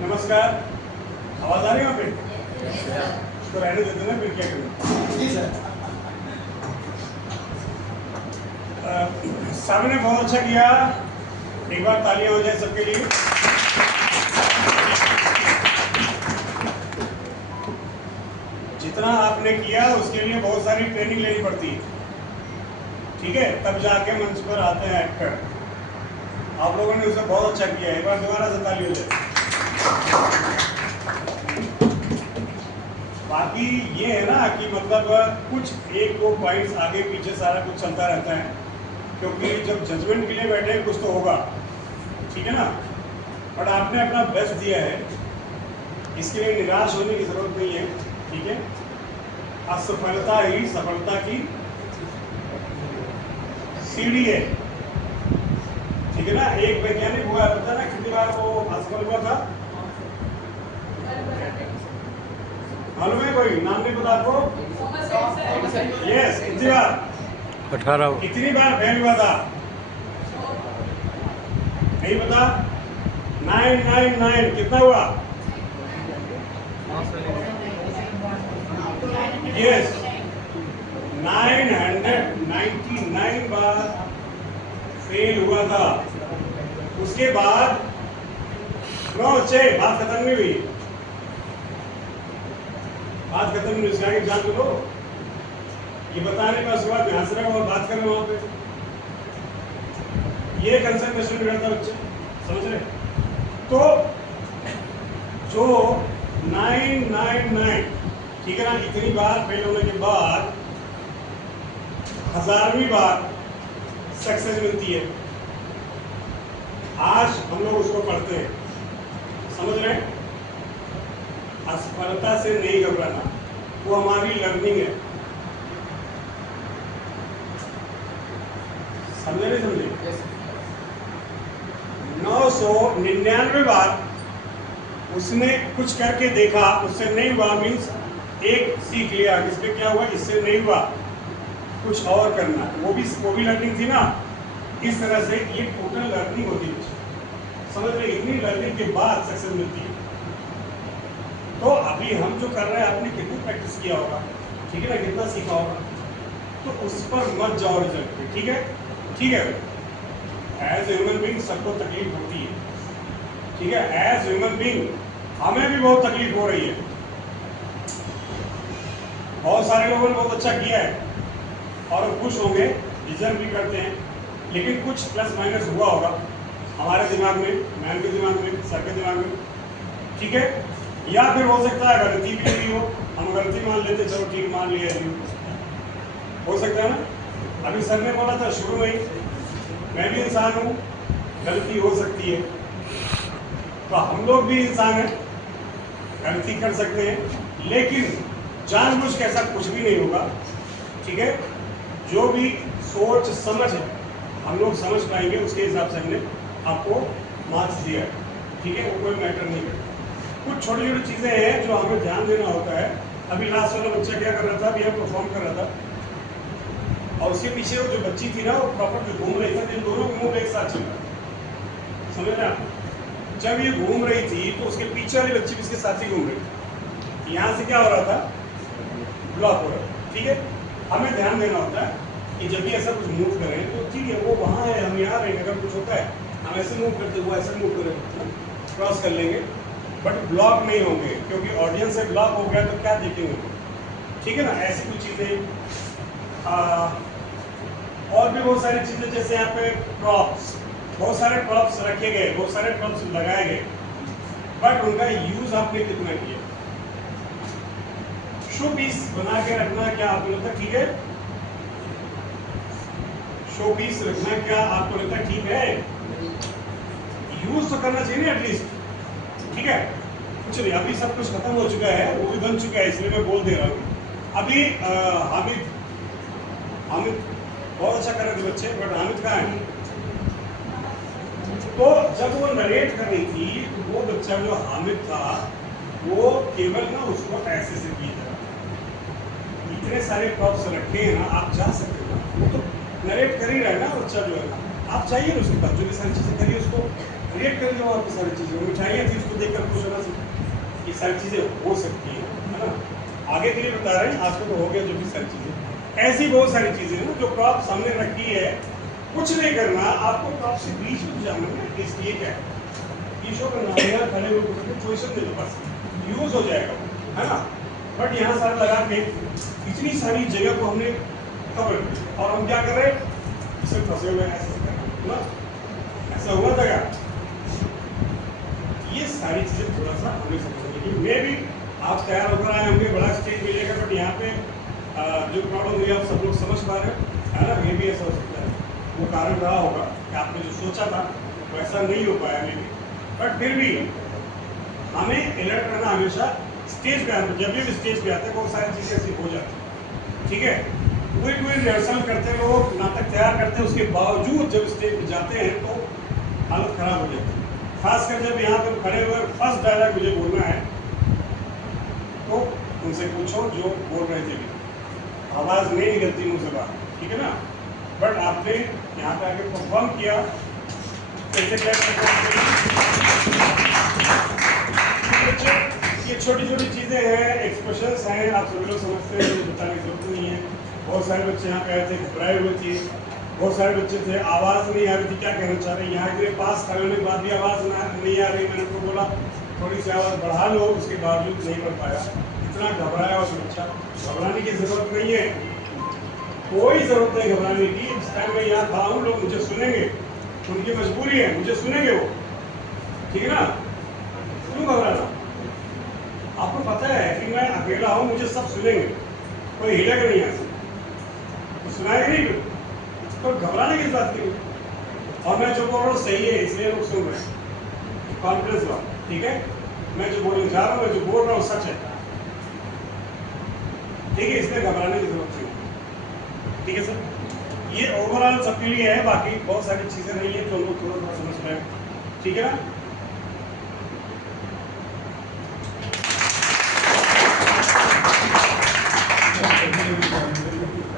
नमस्कार, आवाज आ रही है वहाँ पे? उसको रहने देते ना, फिर क्या करें। जी सर। सामने बहुत अच्छा किया, एक बार तालियां हो जाए सबके लिए। जितना आपने किया उसके लिए बहुत सारी ट्रेनिंग लेनी पड़ती है, ठीक है, तब जाके मंच पर आते हैं एक्टर। आप लोगों ने उसे बहुत अच्छा किया, एक बार दोबारा से ताली हो जाए। बाकी ये है ना कि मतलब कुछ एक दो पॉइंट्स आगे पीछे सारा कुछ चलता रहता है, क्योंकि जब जजमेंट के लिए बैठे कुछ तो होगा, ठीक है ना। बट आपने अपना बेस्ट दिया है, इसके लिए निराश होने की जरूरत नहीं है, ठीक है। असफलता ही सफलता की सीढ़ी है, ठीक है ना। एक वैज्ञानिक हुआ, पता ना कितनी बार वो असफल हुआ था, मालूम है? कोई नाम नहीं पता आपको? यस, कितनी बार? 18। कितनी बार फेल हुआ था? नहीं पता? 999 कितना हुआ? यस, 999 बार फेल हुआ था। उसके बाद 9-6 बात खत्म नहीं हुई, बात खत्म नहीं हुई। उसके आगे जान लो, ये बताने का उसके बाद हंस रहे हो और बात कर रहे हो वहां पे, ये कंसंट्रेशन बिगड़ता बच्चे, समझ रहे? तो जो 999, ठीक है ना, इतनी बार फेल होने के बाद 1000वीं बार सक्सेस मिलती है। आज हम लोग उसको पढ़ते हैं, समझ रहे हैं? असफलता से नहीं घबराना, वो हमारी लर्निंग है। समझे नहीं समझे? 999 बार उसने कुछ करके देखा, उससे नहीं हुआ, मीन्स एक सीख लिया, इसमें क्या हुआ, इससे नहीं हुआ, कुछ और करना, वो भी लर्निंग थी ना। इस तरह से ये टोटल लर्निंग होती है, समझ रहे? इतनी लर्निंग के बाद सक्सेस मिलती है। तो अभी हम जो कर रहे हैं, आपने कितनी प्रैक्टिस किया होगा, ठीक है ना, कितना सीखा होगा, तो उस पर मत जाओ रिजल्ट पे, ठीक है? ठीक है, एज ह्यूमन बीइंग सबको तकलीफ होती है, ठीक है। एज ह्यूमन बीइंग हमें भी बहुत तकलीफ हो रही है। बहुत सारे लोगों ने बहुत अच्छा किया है और खुश होंगे, डिजर्व भी करते हैं, लेकिन कुछ प्लस माइनस हुआ होगा हमारे दिमाग में, मैम के दिमाग में, सर के दिमाग में, ठीक है। या फिर हो सकता है गलती भी हुई हो, हम गलती मान लेते, चलो ठीक मान लिया, हो सकता है ना। अभी सर ने बोला था शुरू में ही, मैं भी इंसान हूँ, गलती हो सकती है, तो हम लोग भी इंसान हैं, गलती कर सकते हैं, लेकिन जानबूझ के ऐसा कुछ भी नहीं होगा, ठीक है। जो भी सोच समझ है हम लोग समझ पाएंगे, उसके हिसाब से हमने आपको मार्क्स दिया है, ठीक है। वो कोई मैटर नहीं करता। कुछ छोटी छोटी चीज़ें हैं जो हमें ध्यान देना होता है। अभी लास्ट वाला बच्चा क्या कर रहा था, अभी हम परफॉर्म कर रहा था, और उसके पीछे वो जो बच्ची थी ना, वो प्रॉपर जो घूम रही थी, इन दोनों को मूव एक साथ चल रहा, समझ रहे आप? जब ये घूम रही थी तो उसके पीछे वाली बच्ची भी इसके साथ ही घूम रही थी। यहाँ से क्या हो रहा था, ब्लॉक हो रहा था, ठीक है। हमें ध्यान देना होता है कि जब भी ऐसा कुछ मूव करें तो ठीक है, वो वहाँ है, हम यहाँ रहेंगे, अगर कुछ होता है हम ऐसे मूव करते, वो ऐसे मूव करें, क्रॉस कर लेंगे, बट ब्लॉक नहीं होंगे, क्योंकि ऑडियंस से ब्लॉक हो गया तो क्या देखेंगे, ठीक है ना। ऐसी कुछ चीज़ें, और भी बहुत सारी चीज़ें, जैसे यहाँ पे प्रॉप्स, बहुत सारे प्रॉप्स रखे गए, बहुत सारे प्रॉप्स लगाए गए, बट उनका यूज आपने कितना किया। शो पीस बना के रखना क्या आपको लगता है ठीक है? शो पीस रखना क्या आपको लगता है ठीक है? यूज तो करना चाहिए ना एटलीस्ट, ठीक है। कुछ नहीं, अभी सब कुछ खत्म हो चुका है, वो भी बन चुका है, इसलिए मैं बोल दे रहा हूँ। अभी हामिद बहुत अच्छा कर रहे थे बच्चे, बट हामिद कहाँ है? तो जब वो नरेट कर रही थी तो वो बच्चा जो हामिद था, वो केवल ना उसको ऐसे से की था। इतने सारे प्रॉप्स रखे हैं ना, आप जा सकते हो ना, वो तो नरेट कर ही रहा है ना बच्चा जो है ना, आप जाइए ना उसके पास, जो भी सारी चीजें करिए उसको क्रिएट कर लो आपकी सारी चीज़ें, मिठाइयाँ थी उसको देखकर खुश होना चाहिए, ये सारी चीज़ें हो सकती हैं, है ना। आगे के लिए बता रहे हैं, आज तो हो गया जो भी सारी चीज़ें, ऐसी बहुत सारी चीज़ें हैं जो क्रॉप सामने रखी है, कुछ नहीं करना आपको, क्रॉप से बीच में जाना है, इसलिए क्या है ईशो करना है, खड़े हुए पोजिशन दे दो बस, यूज हो जाएगा, है ना। बट यहाँ सारा लगा के इतनी सारी जगह को हमने कवर किया और हम क्या कर रहे हैं, इसे फंसे हुए ऐसे कर रहे हैं, ऐसा हुआ था क्या। ये सारी चीजें थोड़ा सा हमें समझने की, मे भी आप तैयार होकर आए होंगे, बड़ा स्टेज मिलेगा, बट यहाँ पे जो प्रॉब्लम हुई आप सब लोग समझ पा रहे हो, है ना। ये भी ऐसा हो सकता है, वो कारण रहा होगा कि आपने जो सोचा था वैसा नहीं हो पाया मे भी, बट फिर भी हमें अलर्ट रहना हमेशा। स्टेज पे आते, जब भी स्टेज पे आते हैं बहुत सारी चीज़ें ऐसी हो जाती हैं, ठीक है। पूरी रिहर्सल करते लोग, नाटक तैयार करते हैं, उसके बावजूद जब स्टेज पे जाते हैं तो हालत खराब हो जाती है। खासकर जब यहाँ पर खड़े हुए फर्स्ट डायलॉग मुझे बोलना है तो उनसे पूछो जो बोल रहे थे, आवाज़ नहीं निकलती मुँह से बाहर, ठीक है ना। बट आपने यहाँ पे आके परफॉर्म किया, कैसे क्या ये छोटी छोटी चीज़ें हैं, एक्सप्रेशंस हैं, आप सभी लोग समझते हैं, मुझे बताने की जरूरत नहीं है। बहुत सारे बच्चे यहाँ पे आए थे, घबराए हुए थे, बहुत सारे बच्चे थे, आवाज़ नहीं आ रही थी, क्या कहना चाह रहे हैं। यहाँ इतने पास खड़े होने के बाद भी आवाज़ नहीं आ रही, मैंने उनको बोला थोड़ी सी आवाज़ बढ़ा लो, उसके बावजूद नहीं बढ़ पाया, इतना घबराया और बच्चा। घबराने की ज़रूरत नहीं है, कोई ज़रूरत नहीं घबराने की। इस टाइम मैं यहाँ खड़ा हूँ, लोग मुझे सुनेंगे, उनकी मजबूरी है, मुझे सुनेंगे वो, ठीक है ना। क्यों घबराना, आपको पता है कि मैं अकेला हूँ, मुझे सब सुनेंगे, कोई हिलेगा नहीं यहाँ से, तो सुनाएगा नहीं, तो घबराने की बात की। और मैं जो बोल रहा हूँ सही है, इसलिए लोग सुन रहे हैं, कॉन्फिडेंस लो, ठीक है। मैं जो बोलने जा रहा हूँ, मैं जो बोल रहा हूँ सच है, ठीक है, इसलिए घबराने की जरूरत नहीं, ठीक है सर। ये ओवरऑल सबके लिए है, बाकी बहुत सारी चीज़ें नहीं है जो हम लोग थोड़ा थोड़ा समझ रहे हैं, ठीक है ना।